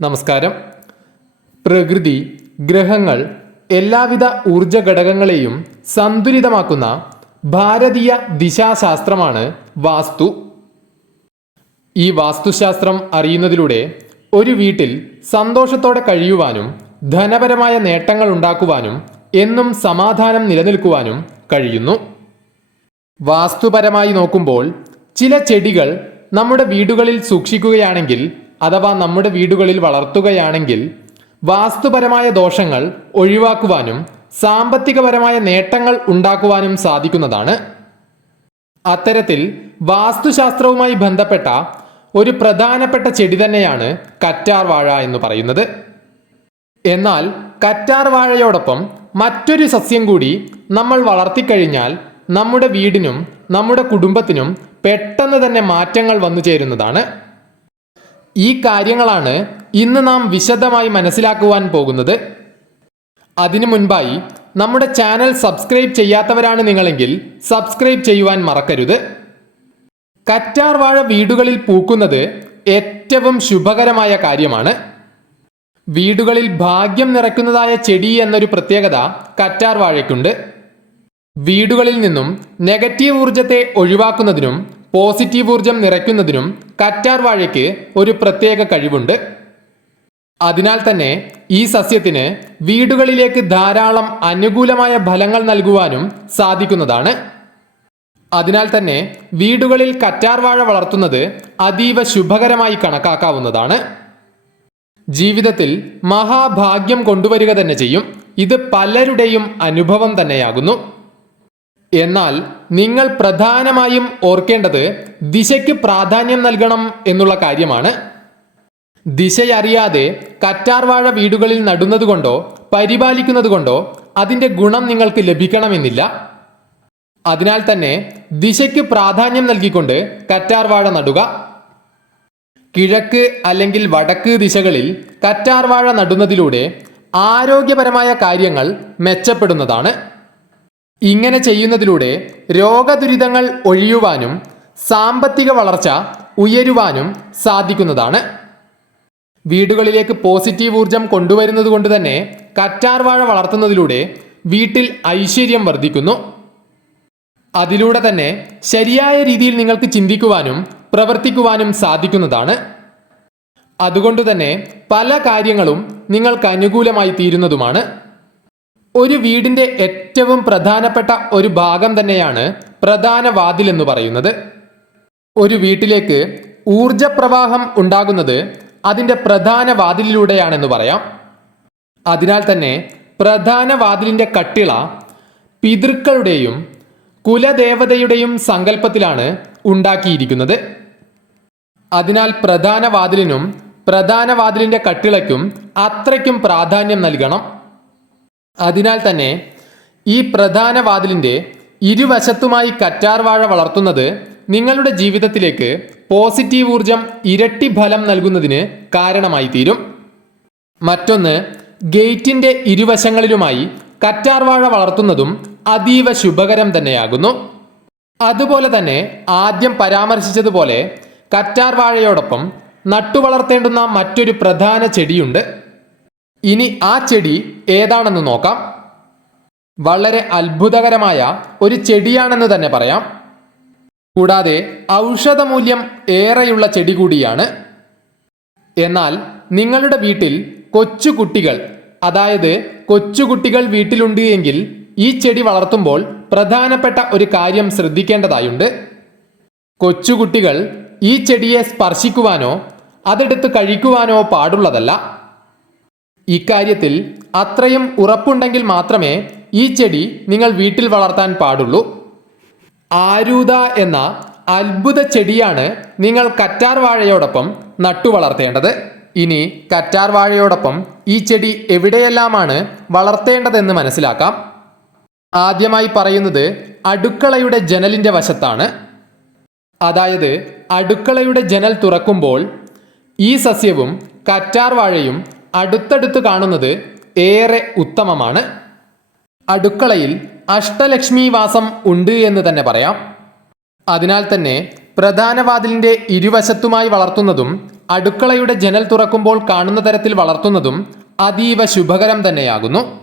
നമസ്കാരം. പ്രകൃതി ഗ്രഹങ്ങൾ എല്ലാവിധ ഊർജ ഘടകങ്ങളെയും സന്തുലിതമാക്കുന്ന ഭാരതീയ ദിശാശാസ്ത്രമാണ് വാസ്തു. ഈ വാസ്തുശാസ്ത്രം അറിയുന്നതിലൂടെ ഒരു വീട്ടിൽ സന്തോഷത്തോടെ കഴിയുവാനും ധനപരമായ നേട്ടങ്ങൾ ഉണ്ടാക്കുവാനും എന്നും സമാധാനം നിലനിൽക്കുവാനും കഴിയുന്നു. വാസ്തുപരമായി നോക്കുമ്പോൾ ചില ചെടികൾ നമ്മുടെ വീടുകളിൽ സൂക്ഷിക്കുകയാണെങ്കിൽ അഥവാ നമ്മുടെ വീടുകളിൽ വളർത്തുകയാണെങ്കിൽ വാസ്തുപരമായ ദോഷങ്ങൾ ഒഴിവാക്കുവാനും സാമ്പത്തികപരമായ നേട്ടങ്ങൾ ഉണ്ടാക്കുവാനും സാധിക്കുന്നതാണ്. അത്തരത്തിൽ വാസ്തുശാസ്ത്രവുമായി ബന്ധപ്പെട്ട ഒരു പ്രധാനപ്പെട്ട ചെടി തന്നെയാണ് കറ്റാർ വാഴ എന്ന് പറയുന്നത്. എന്നാൽ കറ്റാർ വാഴയോടൊപ്പം മറ്റൊരു സസ്യം കൂടി നമ്മൾ വളർത്തിക്കഴിഞ്ഞാൽ നമ്മുടെ വീടിനും നമ്മുടെ കുടുംബത്തിനും പെട്ടെന്ന് തന്നെ മാറ്റങ്ങൾ വന്നു ചേരുന്നതാണ്. ഈ കാര്യങ്ങളാണ് ഇന്ന് നാം വിശദമായി മനസ്സിലാക്കുവാൻ പോകുന്നത്. അതിനു മുൻപായി നമ്മുടെ ചാനൽ സബ്സ്ക്രൈബ് ചെയ്യാത്തവരാണ് നിങ്ങളെങ്കിൽ സബ്സ്ക്രൈബ് ചെയ്യുവാൻ മറക്കരുത്. കറ്റാർ വാഴ വീടുകളിൽ പൂക്കുന്നത് ഏറ്റവും ശുഭകരമായ കാര്യമാണ്. വീടുകളിൽ ഭാഗ്യം നിറയ്ക്കുന്നതായ ചെടി എന്നൊരു പ്രത്യേകത കറ്റാർ വാഴയ്ക്കുണ്ട് വീടുകളിൽ നിന്നും നെഗറ്റീവ് ഊർജത്തെ ഒഴിവാക്കുന്നതിനും പോസിറ്റീവ് ഊർജം നിറയ്ക്കുന്നതിനും കറ്റാർ വാഴയ്ക്ക് ഒരു പ്രത്യേക കഴിവുണ്ട്. അതിനാൽ തന്നെ ഈ സസ്യത്തിന് വീടുകളിലേക്ക് ധാരാളം അനുകൂലമായ ഫലങ്ങൾ നൽകുവാനും സാധിക്കുന്നതാണ്. അതിനാൽ തന്നെ വീടുകളിൽ കറ്റാർ വാഴ വളർത്തുന്നത് അതീവ ശുഭകരമായി കണക്കാക്കാവുന്നതാണ്. ജീവിതത്തിൽ മഹാഭാഗ്യം കൊണ്ടുവരിക തന്നെ ചെയ്യും. ഇത് പലരുടെയും അനുഭവം തന്നെയാകുന്നു. എന്നാൽ നിങ്ങൾ പ്രധാനമായും ഓർക്കേണ്ടത് ദിശയ്ക്ക് പ്രാധാന്യം നൽകണം എന്നുള്ള കാര്യമാണ്. ദിശയറിയാതെ കറ്റാർവാഴ വീടുകളിൽ നടുന്നതുകൊണ്ടോ പരിപാലിക്കുന്നതുകൊണ്ടോ അതിന്റെ ഗുണം നിങ്ങൾക്ക് ലഭിക്കണമെന്നില്ല. അതിനാൽ തന്നെ ദിശയ്ക്ക് പ്രാധാന്യം നൽകിക്കൊണ്ട് കറ്റാർവാഴ നടുക. കിഴക്ക് അല്ലെങ്കിൽ വടക്ക് ദിശകളിൽ കറ്റാർവാഴ നടുന്നതിലൂടെ ആരോഗ്യപരമായ കാര്യങ്ങൾ മെച്ചപ്പെടുന്നതാണ്. ഇങ്ങനെ ചെയ്യുന്നതിലൂടെ രോഗദുരിതങ്ങൾ ഒഴിയുവാനും സാമ്പത്തിക വളർച്ച ഉയരുവാനും സാധിക്കുന്നതാണ്. വീടുകളിലേക്ക് പോസിറ്റീവ് ഊർജം കൊണ്ടുവരുന്നത് കൊണ്ട് തന്നെ കറ്റാർവാഴ വളർത്തുന്നതിലൂടെ വീട്ടിൽ ഐശ്വര്യം വർദ്ധിക്കുന്നു. അതിലൂടെ തന്നെ ശരിയായ രീതിയിൽ നിങ്ങൾക്ക് ചിന്തിക്കുവാനും പ്രവർത്തിക്കുവാനും സാധിക്കുന്നതാണ്. അതുകൊണ്ട് തന്നെ പല കാര്യങ്ങളും നിങ്ങൾക്ക് അനുകൂലമായി തീരുന്നതുമാണ്. ഒരു വീടിന്റെ ഏറ്റവും പ്രധാനപ്പെട്ട ഒരു ഭാഗം തന്നെയാണ് പ്രധാന വാതിൽ എന്ന് പറയുന്നത്. ഒരു വീട്ടിലേക്ക് ഊർജപ്രവാഹം ഉണ്ടാകുന്നത് അതിന്റെ പ്രധാന വാതിലിലൂടെയാണെന്ന് പറയാം. അതിനാൽ തന്നെ പ്രധാന വാതിലിന്റെ കട്ടിള പിതൃക്കളുടെയും കുലദേവതയുടെയും സങ്കല്പത്തിലാണ് ഉണ്ടാക്കിയിരിക്കുന്നത്. അതിനാൽ പ്രധാന വാതിലിനും പ്രധാന വാതിലിന്റെ കട്ടിളയ്ക്കും അത്രയ്ക്കും പ്രാധാന്യം നൽകണം. അതിനാൽ തന്നെ ഈ പ്രധാന വാതിലിന്റെ ഇരുവശത്തുമായി കറ്റാർ വാഴ വളർത്തുന്നത് നിങ്ങളുടെ ജീവിതത്തിലേക്ക് പോസിറ്റീവ് ഊർജം ഇരട്ടി ഫലം നൽകുന്നതിന് കാരണമായി തീരും. മറ്റൊന്ന് ഗേറ്റിന്റെ ഇരുവശങ്ങളിലുമായി കറ്റാർ വാഴ വളർത്തുന്നതും അതീവ ശുഭകരം തന്നെയാകുന്നു. അതുപോലെ തന്നെ ആദ്യം പരാമർശിച്ചതുപോലെ കറ്റാർ വാഴയോടൊപ്പം നട്ടുവളർത്തേണ്ടുന്ന മറ്റൊരു പ്രധാന ചെടിയുണ്ട്. ഇനി ആ ചെടി ഏതാണെന്ന് നോക്കാം. വളരെ അത്ഭുതകരമായ ഒരു ചെടിയാണെന്ന് തന്നെ പറയാം. കൂടാതെ ഔഷധമൂല്യം ഏറെയുള്ള ചെടി കൂടിയാണ്. എന്നാൽ നിങ്ങളുടെ വീട്ടിൽ കൊച്ചുകുട്ടികൾ അതായത് കൊച്ചുകുട്ടികൾ വീട്ടിലുണ്ട് എങ്കിൽ ഈ ചെടി വളർത്തുമ്പോൾ പ്രധാനപ്പെട്ട ഒരു കാര്യം ശ്രദ്ധിക്കേണ്ടതായുണ്ട്. കൊച്ചുകുട്ടികൾ ഈ ചെടിയെ സ്പർശിക്കുവാനോ അതെടുത്ത് കഴിക്കുവാനോ പാടുള്ളതല്ല. ഇക്കാര്യത്തിൽ അത്രയും ഉറപ്പുണ്ടെങ്കിൽ മാത്രമേ ഈ ചെടി നിങ്ങൾ വീട്ടിൽ വളർത്താൻ പാടുള്ളൂ. ആരൂത എന്ന അത്ഭുത ചെടിയാണ് നിങ്ങൾ കറ്റാർ വാഴയോടൊപ്പം നട്ടു വളർത്തേണ്ടത്. ഇനി കറ്റാർ വാഴയോടൊപ്പം ഈ ചെടി എവിടെയെല്ലാമാണ് വളർത്തേണ്ടതെന്ന് മനസ്സിലാക്കാം. ആദ്യമായി പറയുന്നത് അടുക്കളയുടെ ജനലിന്റെ വശത്താണ്. അതായത് അടുക്കളയുടെ ജനൽ തുറക്കുമ്പോൾ ഈ സസ്യവും കറ്റാർ വാഴയും അടുത്തടുത്ത് കാണുന്നത് ഏറെ ഉത്തമമാണ്. അടുക്കളയിൽ അഷ്ടലക്ഷ്മി വാസം ഉണ്ട് എന്ന് തന്നെ പറയാം. അതിനാൽ തന്നെ പ്രധാന വാതിലിന്റെ ഇരുവശത്തുമായി വളർത്തുന്നതും അടുക്കളയുടെ ജനൽ തുറക്കുമ്പോൾ കാണുന്ന തരത്തിൽ വളർത്തുന്നതും അതീവ ശുഭകരം തന്നെയാകുന്നു.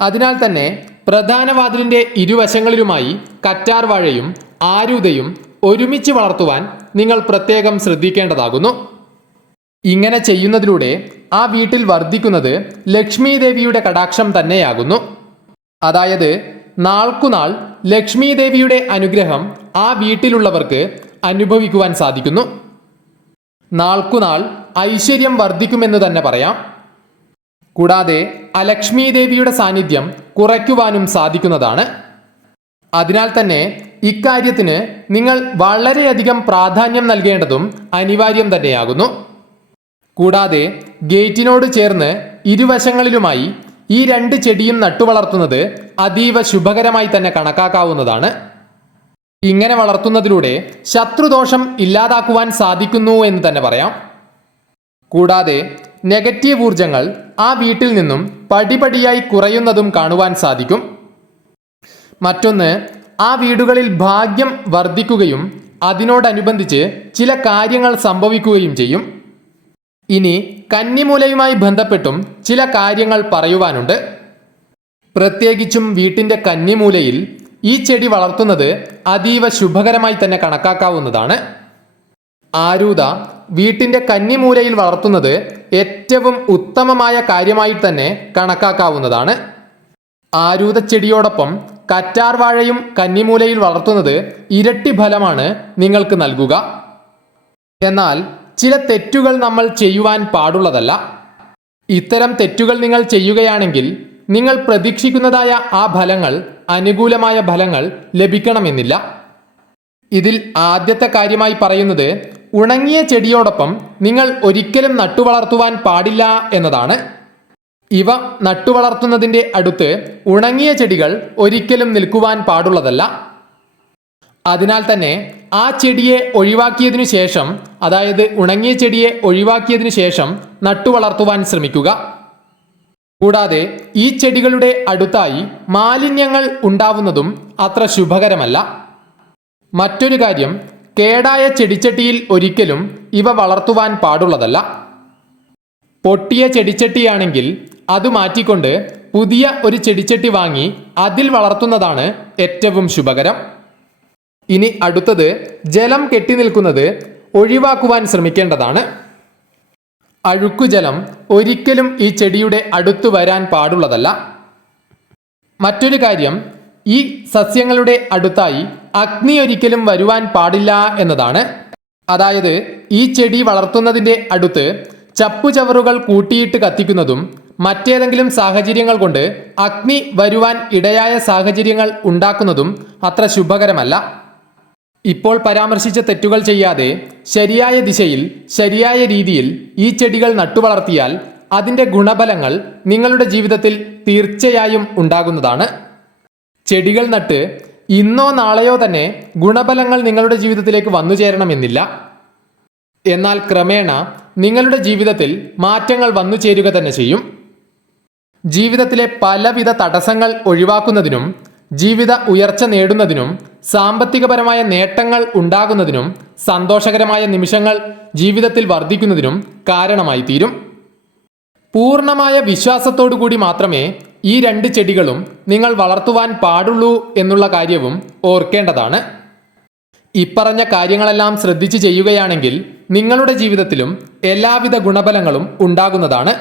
അതിനാൽ തന്നെ പ്രധാന വാതിലിന്റെ ഇരുവശങ്ങളിലുമായി കറ്റാർ വാഴയും ആരൂതയും ഒരുമിച്ച് വളർത്തുവാൻ നിങ്ങൾ പ്രത്യേകം ശ്രദ്ധിക്കേണ്ടതാകുന്നു. ഇങ്ങനെ ചെയ്യുന്നതിലൂടെ ആ വീട്ടിൽ വർദ്ധിക്കുന്നത് ലക്ഷ്മി ദേവിയുടെ കടാക്ഷം തന്നെയാകുന്നു. അതായത് നാൾക്കുനാൾ ലക്ഷ്മി ദേവിയുടെ അനുഗ്രഹം ആ വീട്ടിലുള്ളവർക്ക് അനുഭവിക്കുവാൻ സാധിക്കുന്നു. നാൾക്കുനാൾ ഐശ്വര്യം വർദ്ധിക്കുമെന്ന് തന്നെ പറയാം. കൂടാതെ അലക്ഷ്മി ദേവിയുടെ സാന്നിധ്യം കുറയ്ക്കുവാനും സാധിക്കുന്നതാണ്. അതിനാൽ തന്നെ ഇക്കാര്യത്തിന് നിങ്ങൾ വളരെയധികം പ്രാധാന്യം നൽകേണ്ടതും അനിവാര്യം തന്നെയാകുന്നു. കൂടാതെ ഗേറ്റിനോട് ചേർന്ന് ഇരുവശങ്ങളിലുമായി ഈ രണ്ട് ചെടിയും നട്ടുവളർത്തുന്നത് അതീവ ശുഭകരമായി തന്നെ കണക്കാക്കാവുന്നതാണ്. ഇങ്ങനെ വളർത്തുന്നതിലൂടെ ശത്രുദോഷം ഇല്ലാതാക്കുവാൻ സാധിക്കുന്നു എന്ന് തന്നെ പറയാം. കൂടാതെ നെഗറ്റീവ് ഊർജങ്ങൾ ആ വീട്ടിൽ നിന്നും പടിപടിയായി കുറയുന്നതും കാണുവാൻ സാധിക്കും. മറ്റൊന്ന് ആ വീടുകളിൽ ഭാഗ്യം വർദ്ധിക്കുകയും അതിനോടനുബന്ധിച്ച് ചില കാര്യങ്ങൾ സംഭവിക്കുകയും ചെയ്യും. ഇനി കന്നിമൂലയുമായി ബന്ധപ്പെട്ടും ചില കാര്യങ്ങൾ പറയുവാനുണ്ട്. പ്രത്യേകിച്ചും വീട്ടിന്റെ കന്നിമൂലയിൽ ഈ ചെടി വളർത്തുന്നത് അതീവ ശുഭകരമായി തന്നെ കണക്കാക്കാവുന്നതാണ്. ആരൂത വീട്ടിന്റെ കന്നിമൂലയിൽ വളർത്തുന്നത് ഏറ്റവും ഉത്തമമായ കാര്യമായി തന്നെ കണക്കാക്കാവുന്നതാണ്. ആരൂത ചെടിയോടൊപ്പം കറ്റാർവാഴയും കന്നിമൂലയിൽ വളർത്തുന്നത് ഇരട്ടി ഫലമാണ് നിങ്ങൾക്ക് നൽകുക. എന്നാൽ ചില തെറ്റുകൾ നമ്മൾ ചെയ്യുവാൻ പാടുള്ളതല്ല. ഇത്തരം തെറ്റുകൾ നിങ്ങൾ ചെയ്യുകയാണെങ്കിൽ നിങ്ങൾ പ്രതീക്ഷിക്കുന്നതായ ആ ഫലങ്ങൾ അനുകൂലമായ ഫലങ്ങൾ ലഭിക്കണമെന്നില്ല. ഇതിൽ ആദ്യത്തെ കാര്യമായി പറയുന്നത് ഉണങ്ങിയ ചെടിയോടൊപ്പം നിങ്ങൾ ഒരിക്കലും നട്ടുവളർത്തുവാൻ പാടില്ല എന്നതാണ്. ഇവ നട്ടുവളർത്തുന്നതിന്റെ അടുത്ത് ഉണങ്ങിയ ചെടികൾ ഒരിക്കലും നിൽക്കുവാൻ പാടുള്ളതല്ല. അതിനാൽ തന്നെ ആ ചെടിയെ ഒഴിവാക്കിയതിനു ശേഷം അതായത് ഉണങ്ങിയ ചെടിയെ ഒഴിവാക്കിയതിനു ശേഷം നട്ടുവളർത്തുവാൻ ശ്രമിക്കുക. കൂടാതെ ഈ ചെടികളുടെ അടുത്തായി മാലിന്യങ്ങൾ ഉണ്ടാവുന്നതും അത്ര ശുഭകരമല്ല. മറ്റൊരു കാര്യം കേടായ ചെടിച്ചട്ടിയിൽ ഒരിക്കലും ഇവ വളർത്തുവാൻ പാടുള്ളതല്ല. പൊട്ടിയ ചെടിച്ചട്ടിയാണെങ്കിൽ അത് മാറ്റിക്കൊണ്ട് പുതിയ ഒരു ചെടിച്ചട്ടി വാങ്ങി അതിൽ വളർത്തുന്നതാണ് ഏറ്റവും ശുഭകരം. ഇനി അടുത്തത് ജലം കെട്ടിനിൽക്കുന്നത് ഒഴിവാക്കുവാൻ ശ്രമിക്കേണ്ടതാണ്. അഴുക്കുജലം ഒരിക്കലും ഈ ചെടിയുടെ അടുത്തു വരാൻ പാടുള്ളതല്ല. മറ്റൊരു കാര്യം ഈ സസ്യങ്ങളുടെ അടുത്തായി അഗ്നി ഒരിക്കലും വരുവാൻ പാടില്ല എന്നതാണ്. അതായത് ഈ ചെടി വളർത്തുന്നതിന്റെ അടുത്ത് ചപ്പുചവറുകൾ കൂട്ടിയിട്ട് കത്തിക്കുന്നതും മറ്റേതെങ്കിലും സാഹചര്യങ്ങൾ കൊണ്ട് അഗ്നി വരുവാൻ ഇടയായ സാഹചര്യങ്ങൾ ഉണ്ടാക്കുന്നതും അത്ര ശുഭകരമല്ല. ഇപ്പോൾ പരാമർശിച്ച തെറ്റുകൾ ചെയ്യാതെ ശരിയായ ദിശയിൽ ശരിയായ രീതിയിൽ ഈ ചെടികൾ നട്ടുവളർത്തിയാൽ അതിന്റെ ഗുണഫലങ്ങൾ നിങ്ങളുടെ ജീവിതത്തിൽ തീർച്ചയായും ഉണ്ടാകുന്നതാണ്. ചെടികൾ നട്ട് ഇന്നോ നാളെയോ തന്നെ ഗുണഫലങ്ങൾ നിങ്ങളുടെ ജീവിതത്തിലേക്ക് വന്നു ചേരണമെന്നില്ല. എന്നാൽ ക്രമേണ നിങ്ങളുടെ ജീവിതത്തിൽ മാറ്റങ്ങൾ വന്നു ചേരുക തന്നെ ചെയ്യും. ജീവിതത്തിലെ പലവിധ തടസ്സങ്ങൾ ഒഴിവാക്കുന്നതിനും ജീവിത ഉയർച്ച നേടുന്നതിനും സാമ്പത്തികപരമായ നേട്ടങ്ങൾ ഉണ്ടാകുന്നതിനും സന്തോഷകരമായ നിമിഷങ്ങൾ ജീവിതത്തിൽ വർദ്ധിക്കുന്നതിനും കാരണമായി തീരും പൂർണമായ വിശ്വാസത്തോടു കൂടി മാത്രമേ ഈ രണ്ട് ചെടികളും നിങ്ങൾ വളർത്തുവാൻ പാടുള്ളൂ എന്നുള്ള കാര്യവും ഓർക്കേണ്ടതാണ്. ഇപ്പറഞ്ഞ കാര്യങ്ങളെല്ലാം ശ്രദ്ധിച്ച് ചെയ്യുകയാണെങ്കിൽ നിങ്ങളുടെ ജീവിതത്തിലും എല്ലാവിധ ഗുണഫലങ്ങളും ഉണ്ടാകുന്നതാണ്.